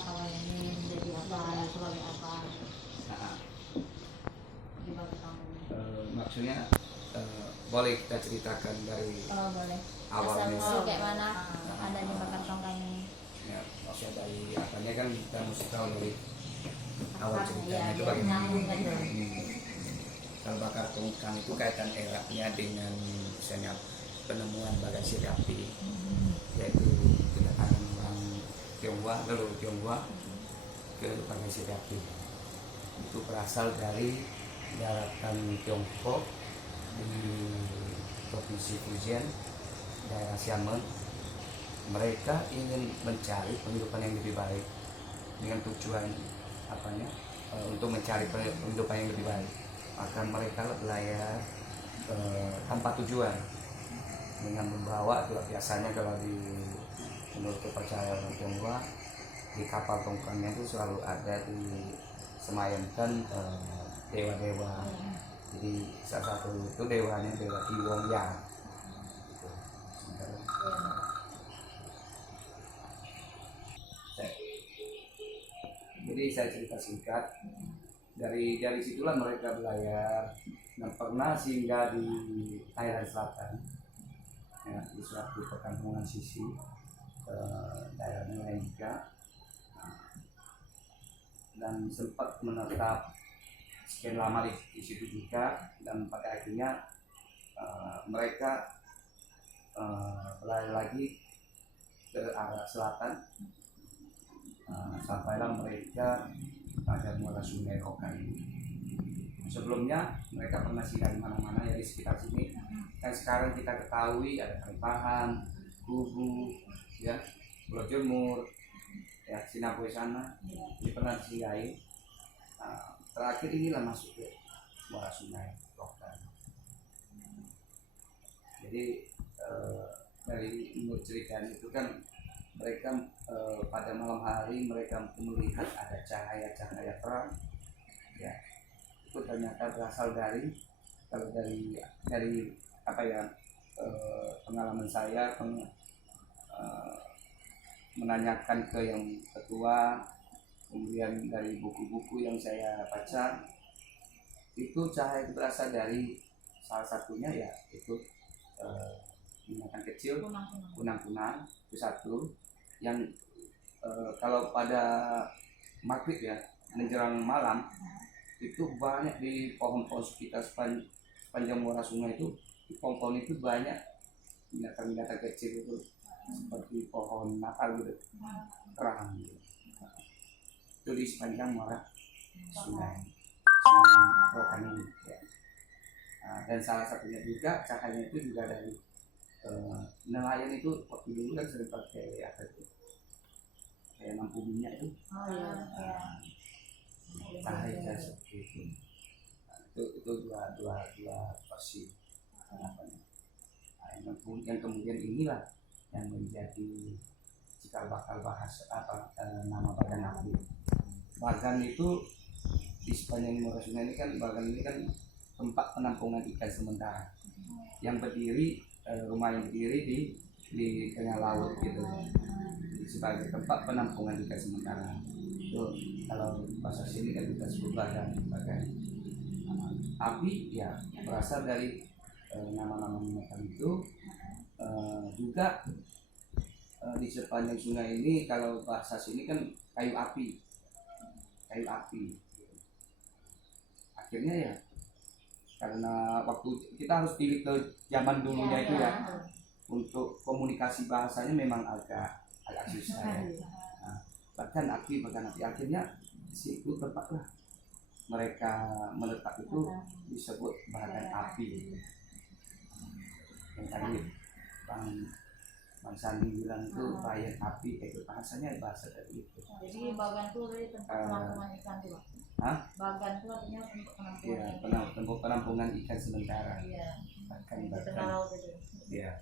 kalau ini menjadi apa, sebagai apa Nah, di bakar tongkangnya. maksudnya boleh kita ceritakan dari Oh boleh. awalnya. Asal usul kayak mana adanya bakar tongkang ini? Ya, maksudnya dari apanya kan kita mesti tahu dari awal Akarnya, ceritanya ya, itu biar bagaimana. nyambung kan. Kalau bakar tongkang itu kaitan eratnya dengan misalnya penemuan bagasi api, yaitu kedatangan orang Tionghoa, leluhur Tionghoa ke bagasi api. Itu berasal dari daratan Tiongkok di provinsi Fujian, daerah Xiamen. Mereka ingin mencari penghidupan yang lebih baik dengan tujuan apanya, untuk mencari penghidupan yang lebih baik. Maka mereka berlayar tanpa tujuan dengan membawa, biasanya kalau di menurut kepercayaan orang Tionghoa, di kapal tongkangnya itu selalu ada disemayamkan dewa-dewa. Jadi salah satu itu dewanya dewa Iwong Ya. Jadi saya cerita singkat, dari situlah mereka berlayar dan pernah singgah di Thailand Selatan, ya, di suatu perkampungan sisi daerah Malaysia, dan sempat menetap sekian lama di situ juga, dan pada akhirnya mereka berlari lagi ke arah selatan, sampailah mereka pada muara Sungai Rokan ini. Sebelumnya mereka pernah singgah di mana-mana ya di sekitar sini. Dan sekarang kita ketahui ada Kalipahan, Kubu, ya, Pulau Jemur, ya, Sinapoe sana, ini pernah disinggahi. Terakhir inilah masuk ke muara Sungai Rokan. Jadi dari menurut ceritanya itu kan mereka pada malam hari mereka melihat ada cahaya-cahaya terang, ya, itu ternyata berasal dari, kalau dari apa ya, pengalaman saya menanyakan ke yang ketua, kemudian dari buku-buku yang saya baca, itu cahaya itu berasal dari salah satunya ya itu binatang kecil, kunang-kunang itu satu, yang kalau pada maghrib ya menjelang malam itu banyak di pohon-pohon sekitar sepanjang muara sungai itu, di pohon-pohon itu banyak binatang-binatang kecil itu seperti pohon natal gitu, kerang gitu. Itu di sepanjang muara sungai Rokan ini, ya. Dan salah satunya juga cahayanya itu juga dari nelayan itu waktu dulu kan sering pakai apa itu, kayak lampu minyak itu, cahaya seperti itu. Itu dua versi namanya. Yang kemudian inilah yang menjadi cikal bakal bahas apa nama Bagan Api. Bagan itu di sepanjang muara sungai ini kan, Bagan ini kan tempat penampungan ikan sementara yang berdiri, rumah yang berdiri di tengah laut gitu, sebagai tempat penampungan ikan sementara. Itu kalau bahasa sini kan kita sebut bagan. Api ya berasal dari nama-nama binatang itu. Juga di sepanjang sungai ini kalau bahasa sini kan kayu api. Akhirnya ya karena waktu kita harus pilih ke zaman dulunya itu ya, untuk komunikasi bahasanya memang agak susah ya. Nah, bahkan api akhirnya situ tempatlah mereka menetap itu disebut Bagan Api. Yang tadi Bang Sandi bilang itu Bagan Api, itu bahasanya bahasa dari itu. Jadi Bagan itu dari tempat penampungan ikan tuh, Pak. Bagan itu artinya tempat penampungan Ya, ikan. tempat penampungan ikan sementara. Iya. Bahkan Di tengah laut itu. Ya.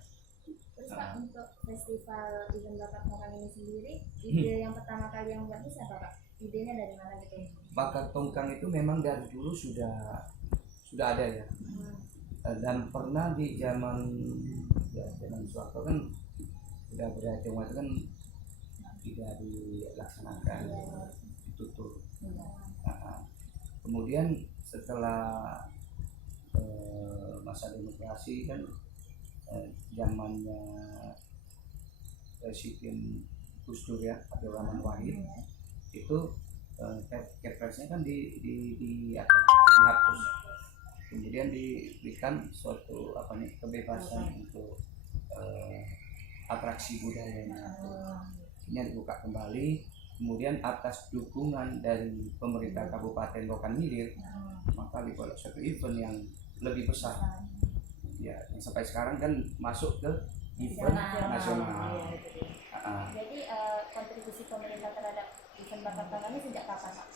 Terus Pak, untuk festival event bakar tongkang ini sendiri, ide yang pertama kali yang buat ini siapa Pak? Idenya dari mana gitu? Bakar tongkang itu memang dari dulu sudah ada ya. Dan pernah di zaman Soeharto kan sudah berada itu kan tidak dilaksanakan, ditutup. Iya. Kemudian setelah masa demokrasi kan, zamannya Presiden Gus Dur ya, Abdul Rahman Wahid, itu Kepresnya kan dihapus, kemudian diberikan suatu kebebasan untuk atraksi budayanya. Ini dibuka kembali, kemudian atas dukungan dari pemerintah Kabupaten Rokan Hilir, maka dibuat suatu event yang lebih besar ya, yang sampai sekarang kan masuk ke event nasional. Jadi kontribusi pemerintah terhadap event bakat tangga ini sejak kapan, Pak?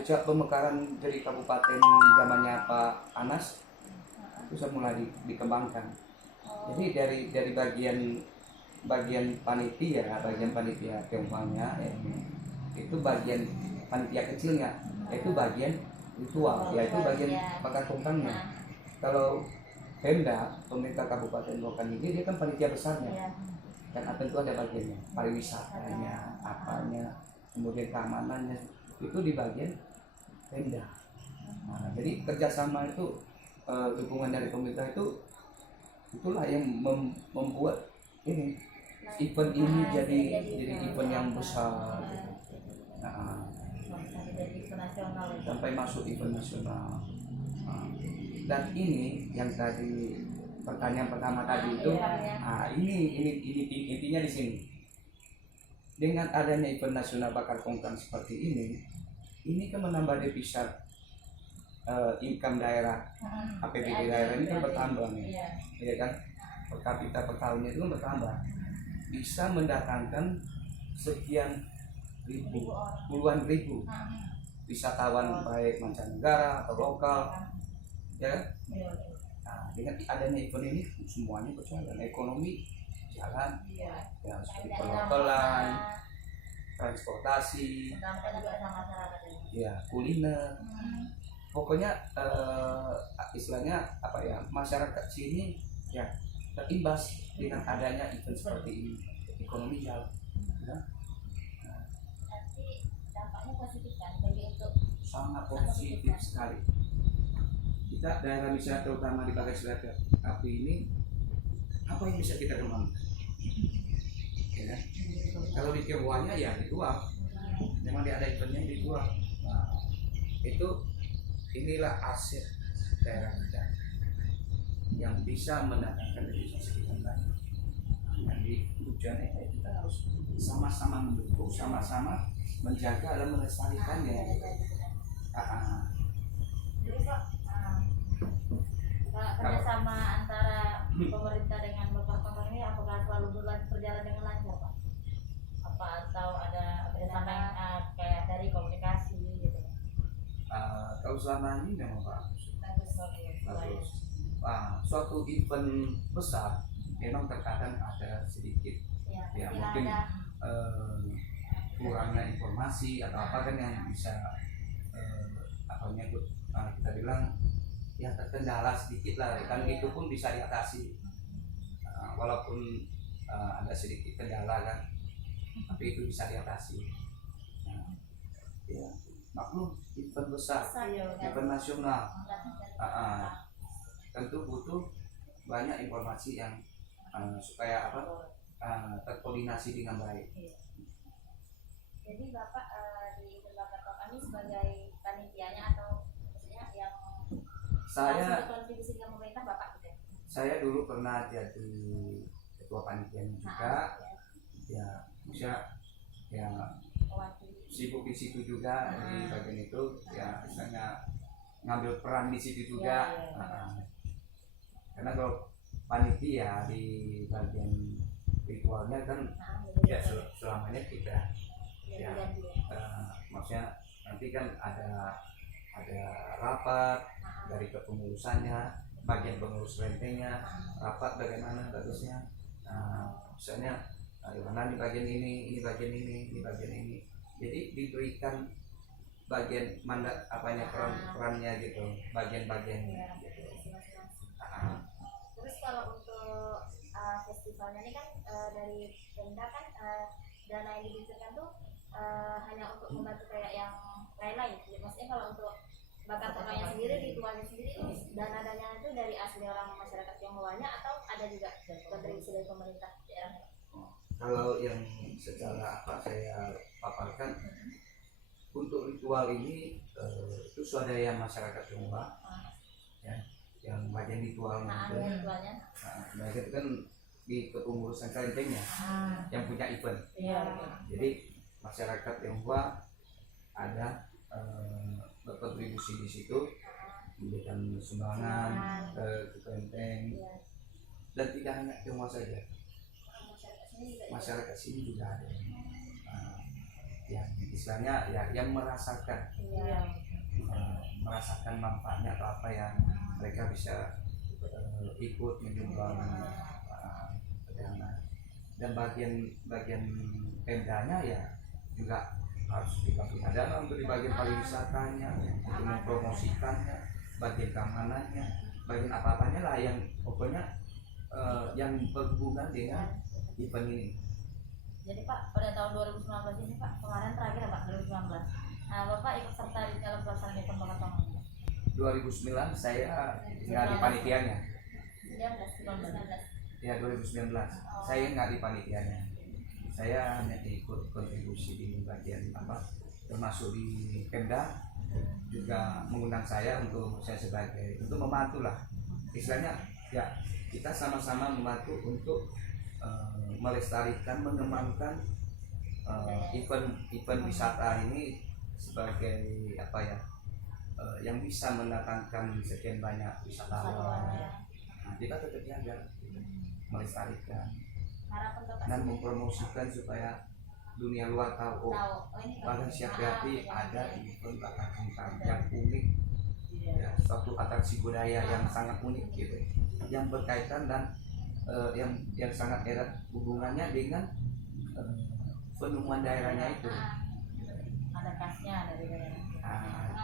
Sejak pemekaran dari kabupaten zamannya Pak Anas itu sudah mulai dikembangkan. Jadi dari bagian panitia Tionghoanya itu bagian panitia kecilnya, yaitu bagian ritual, yaitu bagian bakat tongkangnya. Kalau Pemda, pemerintah Kabupaten Rokan ini, dia kan panitia besarnya, dan tentu ada bagiannya, pariwisatanya, apanya, kemudian keamanannya, itu di bagian Pemda. Nah, jadi kerjasama itu, dukungan dari pemerintah itulah yang membuat ini event ini jadi event yang besar. Sampai masuk event nasional. Dan ini yang tadi pertanyaan pertama tadi itu, ini intinya di sini. Dengan adanya event nasional bakar tongkang seperti ini kan menambah devisa income daerah, APBD daerah ini kan bertambah nih, ya kan, per kapita per tahunnya itu kan bertambah, bisa mendatangkan sekian ribu, puluhan ribu wisatawan baik mancanegara atau lokal, ya. Nah, dengan adanya event ini semuanya berjalan, ekonomi jalan, ya, seperti perlokalan, transportasi, ya, kuliner, pokoknya istilahnya masyarakat sini ya terimbas dengan adanya event seperti ini, ekonomi jalan. Ya. Berarti dampaknya positif kan bagi untuk Sangat positif sekali. Kita daerah misalnya terutama di Bagai Selatan Api ini, apa yang bisa kita kembangkan? Ya, kalau di Tionghoanya ya dijual, memang dia ada eventnya dijual. Nah, inilah aset daerah kita yang bisa mendatangkan devisa sekitar banyak. Jadi tujuannya kita harus sama-sama mendukung, sama-sama menjaga dan melestarikannya. Jadi Pak, kerjasama antara pemerintah dengan bapak tongkang ini apakah selalu berjalan dengan lancar, Pak? Apa atau ada kerjasama yang kayak dari komunikasi gitu? Kalau selama ini memang bagus. Bagus. Suatu event besar memang terkadang ada sedikit ya mungkin kurangnya informasi atau apa kan yang bisa kita bilang ya terkendala sedikit lah, kan itu pun bisa diatasi, walaupun ada sedikit kendala kan, tapi itu bisa diatasi. Ya maklum event besar, event nasional, tentu butuh banyak informasi yang supaya terkoordinasi dengan baik. Jadi Bapak di Bakat Tongkang ini sebagai panitianya atau maksudnya yang Saya kontribusi ke pemerintah Bapak gitu? Saya dulu pernah jadi ketua panitianya juga, ya bisa ya sibuk di situ juga di bagian itu, ya misalnya ngambil peran di situ juga. Karena kalau panitia di bagian ritualnya kan ya selamanya kita ya maksudnya nanti kan ada rapat dari kepengurusannya, bagian pengurus rentengnya, rapat bagaimana bagusnya, misalnya di mana di bagian ini bagian ini bagian ini, jadi diberikan bagian mandat perannya gitu, bagian-bagiannya gitu. Terus kalau untuk festivalnya ini kan dari Pemda kan dana yang dibutuhkan tuh hanya untuk membantu kayak yang lain-lain. Jadi, maksudnya kalau untuk bakar tongkangnya sendiri, ritualnya sendiri itu dana-dananya itu dari asli orang masyarakat Tionghoanya atau ada juga kontribusi dari pemerintah daerah? Kalau yang secara apa saya paparkan, untuk ritual ini itu swadaya masyarakat Tionghoa ya, yang bagian ritualnya itu. Ritualnya. Mereka itu kan di kepengurusan kelentengnya yang punya event. Iya. Jadi masyarakat Tionghoa ada berkontribusi di situ, memberikan sumbangan ke kelenteng, dan tidak hanya Tionghoa saja, masyarakat sini juga ada yang istilahnya ya yang merasakan merasakan manfaatnya atau apa yang mereka bisa ikut menyumbang dana. Dan bagian Pemdanya ya juga harus dibagi dana untuk di bagian pariwisatanya, untuk mempromosikannya, bagian keamanannya, bagian apa-apanya lah yang pokoknya yang berhubungan dengan event ini. Jadi Pak, pada tahun 2019 ini Pak, kemarin terakhir Pak, 2019 Bapak ikut serta di dalam pelaksanaan event bakar tongkang? 2009 saya nggak di panitianya. 19. Ya 2019 saya nggak di panitianya. Saya hanya ikut kontribusi di bagian apa, termasuk di Pemda juga mengundang saya untuk saya sebagai untuk membantu lah. Istilahnya ya kita sama-sama membantu untuk melestarikan, mengembangkan event wisata ini sebagai apa ya, yang bisa mendatangkan sekian banyak wisatawan. Nah, kita tetap jaga, melestarikan dan mempromosikan supaya dunia luar tahu bahkan Siapiati ada event bakar tongkang yang unik, ya, suatu atraksi budaya yang sangat unik gitu, yang berkaitan dan yang sangat erat hubungannya dengan penemuan daerahnya itu. Ada khasnya dari daerah.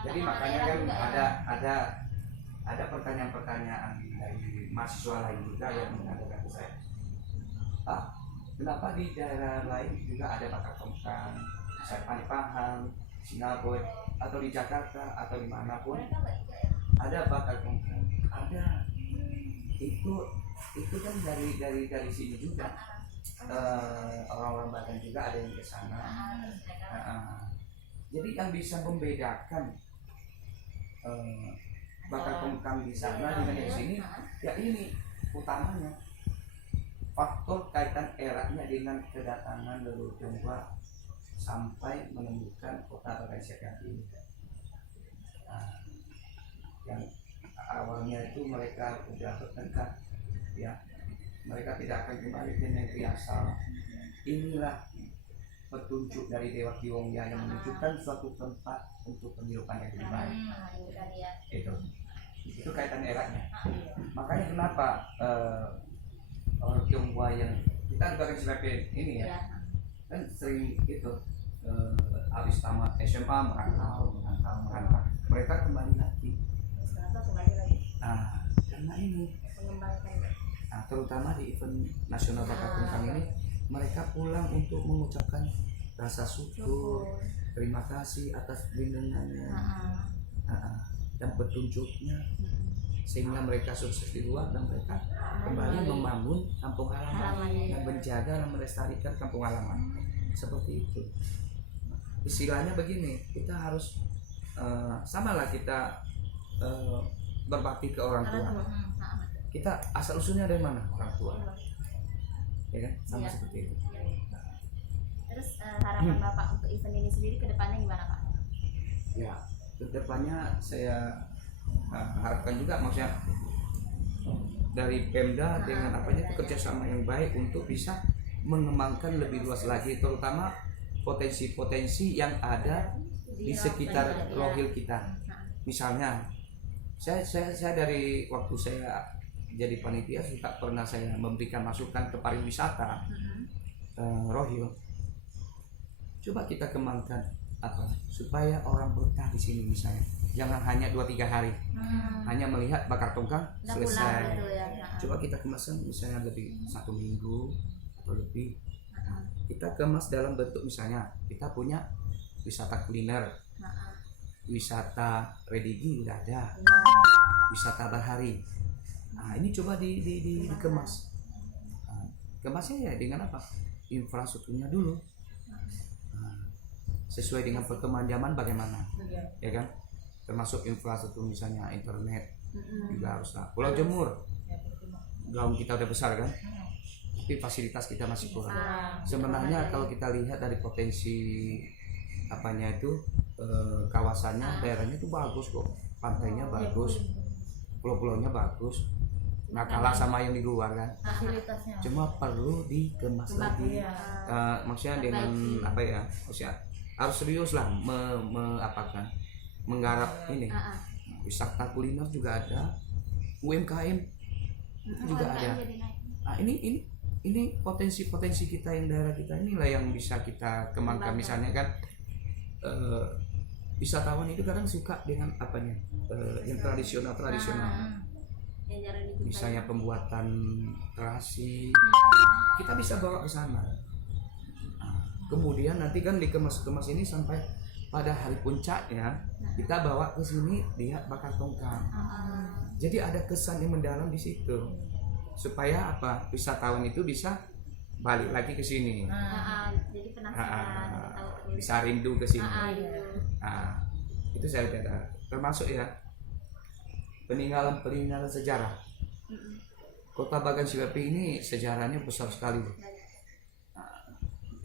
Jadi makanya kan ada pertanyaan-pertanyaan dari mahasiswa lain juga yang mengatakan ke saya, kenapa di daerah lain juga ada bakar tongkang, misalnya Pahang, Singapura, atau di Jakarta atau dimanapun ada bakar tongkang. Ada itu kan dari sini juga, orang-orang Batak juga ada yang ke sana. Jadi yang bisa membedakan bakar tongkang di sana dengan yang sini ya ini utamanya faktor kaitan eratnya dengan kedatangan leluhur Tionghoa sampai menemukan kota Bagan Siapiati ini. Yang awalnya itu mereka sudah bertengkar, ya mereka tidak akan kembali ke negeri asal. Inilah petunjuk dari Dewa Kiwongya yang menunjukkan suatu tempat untuk penghidupan yang lebih baik. Itu kaitan eratnya. Makanya kenapa orang Tionghoa yang kita juga kan sebagai ini ya, kan sering gitu habis tamat SMA merantau, mereka kembali lagi. Karena ini terutama di event nasional bakar tongkang ini mereka pulang untuk mengucapkan rasa syukur, terima kasih atas lindungannya dan petunjuknya, sehingga mereka sukses di luar dan mereka kembali membangun kampung halaman dan menjaga dan melestarikan kampung halaman. Seperti itu. Istilahnya begini, kita harus samalah kita berbakti ke orang tua. Kita asal usulnya dari mana? Orang tua. Ya kan? Sama seperti itu. Terus harapan Bapak untuk event ini sendiri ke depannya gimana Pak? Ya, ke depannya saya harapkan juga maksudnya dari Pemda dengan apanya itu kerjasama yang baik untuk bisa mengembangkan lebih luas lagi, terutama potensi-potensi yang ada di sekitar Rohil kita. Misalnya saya dari waktu saya jadi panitia sudah pernah saya memberikan masukan ke pariwisata Rohil. Coba kita kembangkan apa supaya orang betah di sini, misalnya jangan hanya 2-3 hari hanya melihat bakar tongkang selesai. Coba kita kembangkan misalnya lebih 1 minggu atau lebih, kita kemas dalam bentuk misalnya kita punya wisata kuliner, wisata religi udah ada, wisata bahari. Nah ini coba dikemas. Nah, kemasnya ya dengan apa? Infrastrukturnya dulu. Nah, sesuai dengan perkembangan zaman bagaimana, ya kan? Termasuk infrastruktur misalnya internet juga harus. Pulau Jemur, gaung kita udah besar kan? Tapi fasilitas kita masih kurang. Sebenarnya kalau kita lihat dari potensi apanya itu kawasannya, daerahnya itu bagus kok, pantainya bagus, pulau-pulaunya bagus, nggak kalah sama yang di luar kan. Fasilitasnya. Cuma perlu dikemas lagi. Maksudnya dengan apa ya? Maksudnya harus serius lah menggarap ini. Wisata kuliner juga ada, UMKM itu juga ada. Nah ini potensi-potensi kita yang daerah kita inilah yang bisa kita kembangkan. Misalnya kan wisatawan itu kadang suka dengan apanya yang tradisional, misalnya pembuatan terasi, kita bisa bawa ke sana. Kemudian nanti kan dikemas-kemas ini sampai pada hari puncaknya kita bawa ke sini lihat bakar tongkang. Jadi ada kesan yang mendalam di situ, supaya apa, wisatawan itu bisa balik lagi ke sini. Jadi penasaran, bisa rindu ke sini. Itu saya kata termasuk ya peninggalan sejarah. Kota Bagan Siapi ini sejarahnya besar sekali.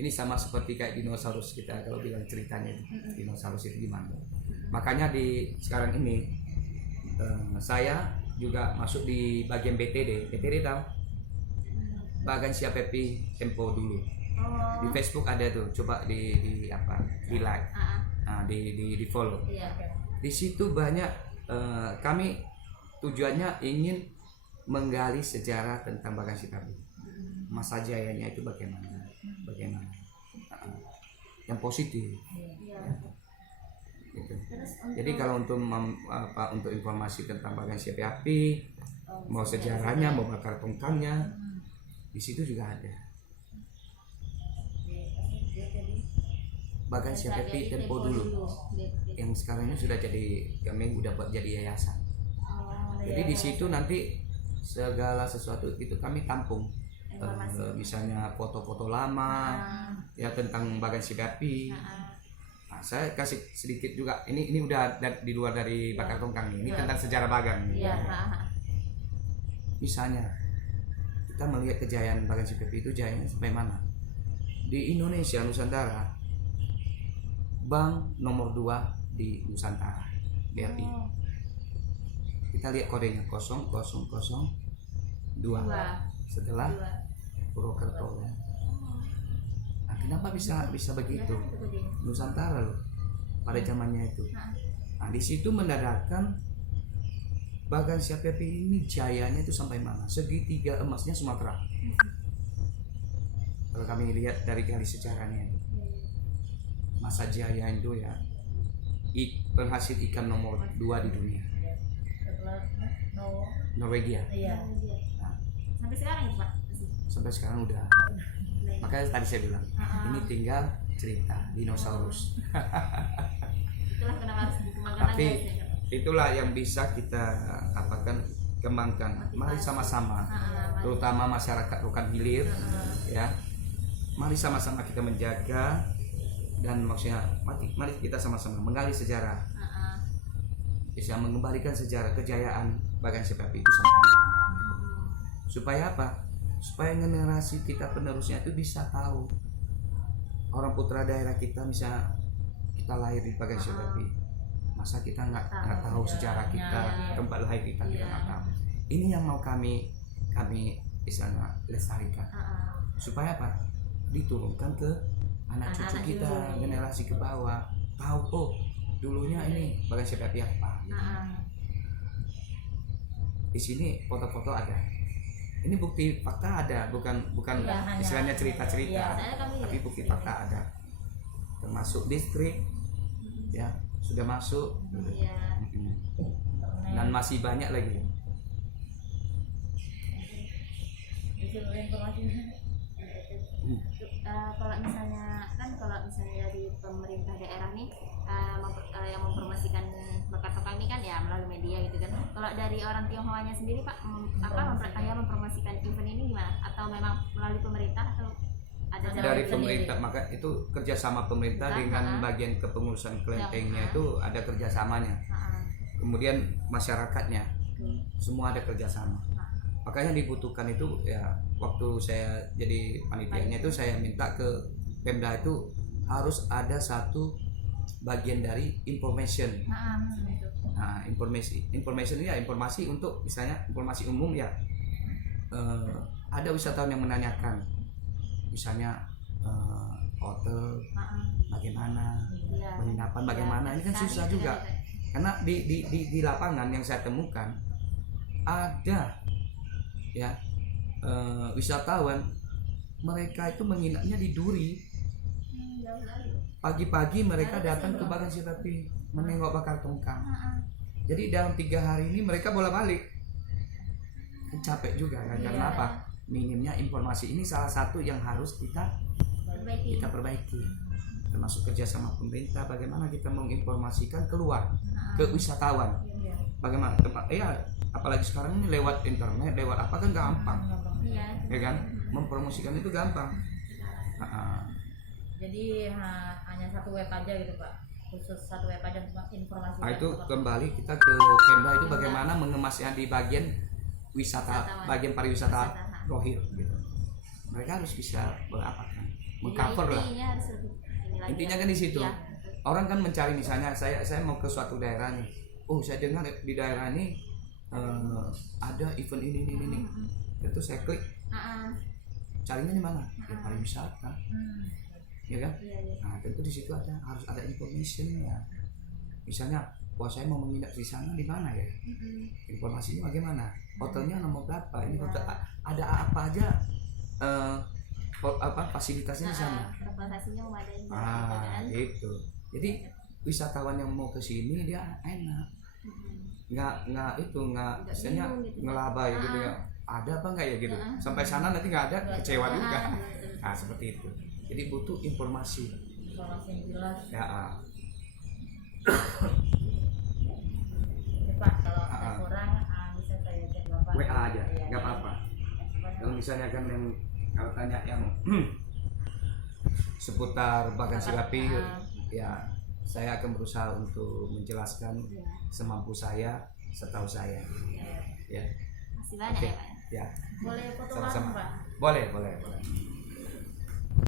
Ini sama seperti kayak dinosaurus kita kalau bilang ceritanya itu. Dinosaurus itu gimana? Makanya di sekarang ini saya juga masuk di bagian BTD. BTD tahu? Bagan Siapi Tempo dulu. Di Facebook ada tuh, coba di like, di follow. Di situ banyak kami tujuannya ingin menggali sejarah tentang Bagan Siapi. Masa jayanya itu bagaimana yang positif. Gitu. Jadi kalau untuk untuk informasi tentang Bagan Siapi, mau sejarahnya, mau bakar tongkangnya, di situ juga ada. Bagan Siapi Tempo dulu, yang sekarang ini sudah jadi, kami udah buat jadi yayasan. Jadi di situ nanti segala sesuatu itu kami tampung. Misalnya foto-foto lama ya tentang Bagan Siapi. Nah, saya kasih sedikit juga. Ini udah di luar dari bakar tongkang ini tentang sejarah Bagan. Misalnya kita melihat kejayaan Bagan Siapi itu jayanya sampai mana? Di Indonesia Nusantara, bank nomor 2 di Nusantara, BRI. Kita lihat kodenya 0002. Setelah Purwokerto. Nah, kenapa bisa begitu? Nusantara loh pada zamannya itu. Nah, di situ mendadakan Bagan Siapi ini jayanya itu sampai mana? Segitiga emasnya Sumatera. Kalau kami lihat dari gali sejarahnya, masa jaya itu ya penghasil ikan nomor 2 di dunia. Norwegia. Sampai sekarang ya Pak? Sampai sekarang udah. Makanya tadi saya bilang ini tinggal cerita dinosaurus. Itulah kenapa harus dikembangkan. Tapi itulah yang bisa kita kembangkan. Mari sama-sama, terutama masyarakat Rokan Hilir, ya. Mari sama-sama kita menjaga dan maksudnya mari kita sama-sama menggali sejarah, bisa mengembalikan sejarah kejayaan Bagan Siapi itu sampai. Supaya apa? Supaya generasi kita penerusnya itu bisa tahu. Orang putra daerah kita bisa kita lahir di Bagan Siapi. Masa kita nggak tahu sejarah kita, tempat lahir kita nggak tahu. Ini yang mau kami misalnya lestarikan. Supaya apa? Diturunkan ke anak cucu kita, generasi ke bawah, tahu dulunya ini Bagan Siapi apa. Gitu. Di sini foto-foto ada. Ini bukti fakta ada, bukan istilahnya cerita-cerita, tapi bukti fakta ada. Termasuk distrik, ya sudah masuk, dan masih banyak lagi. Kalau misalnya dari pemerintah daerah nih yang mempromosikan bakat tokang ini kan ya melalui media gitu kan. Kalau dari orang Tionghoanya sendiri Pak, mempromosikan event ini gimana? Atau memang melalui pemerintah atau ada Dari sendiri. pemerintah, maka itu kerjasama pemerintah dengan bagian kepengurusan kelentengnya itu ada kerjasamanya. Kemudian masyarakatnya semua ada kerjasama. Makanya dibutuhkan itu ya, waktu saya jadi panitianya itu saya minta ke Pemda itu harus ada satu bagian dari information. Nah, information ya informasi untuk misalnya informasi umum ya. Ada wisatawan yang menanyakan misalnya hotel bagaimana, penginapan bagaimana, ini kan susah juga. Karena di lapangan yang saya temukan ada ya wisatawan mereka itu menginapnya di Duri. Pagi-pagi mereka datang ke Bagan Sirapi menengok bakar tongkang. Jadi dalam 3 hari ini mereka bolak-balik. Capek juga kan? Karena apa? Minimnya informasi ini salah satu yang harus kita perbaiki. Termasuk kerjasama pemerintah, bagaimana kita menginformasikan keluar ke wisatawan. Bagaimana tempat apalagi sekarang ini lewat internet, lewat apa kan gampang. Ya kan? Mempromosikan itu gampang. Jadi hanya satu web aja gitu Pak, khusus satu web aja untuk informasi. Itu kembali kita ke Pemda itu bagaimana mengemasnya di bagian wisata, bagian pariwisata rohir gitu. Mereka harus bisa mengcover lah. Intinya kan di situ. Orang kan mencari misalnya saya mau ke suatu daerah nih. Oh, saya dengar di daerah ini ada event ini. Itu saya klik. Carinya di mana? Di pariwisata. Ya kan? Nah, tentu di situ harus ada informationnya. Misalnya, wah saya mau menginap di sana di mana ya? Informasinya bagaimana? Hotelnya nomor berapa? Ini hotel ada apa aja? Fasilitasnya di sana. Transportasinya memadai. Itu. Jadi wisatawan yang mau ke sini dia enak. Nggak misalnya ngelaba gitu ya. Ada apa enggak ya gitu. Sampai sana nanti nggak ada, kecewa juga. Nah, seperti itu. Jadi butuh informasi yang jelas. Ya. Pak, kalau ada kurang bisa saya cek Bapak. WA aja, nggak apa-apa. Kalau misalnya kan yang kalau tanya yang seputar Bagan Sirapi, ya saya akan berusaha untuk menjelaskan semampu saya, setahu saya. Ya. Masih banyak ya Pak. Ya. Boleh foto Sama-sama. bareng Pak? Boleh.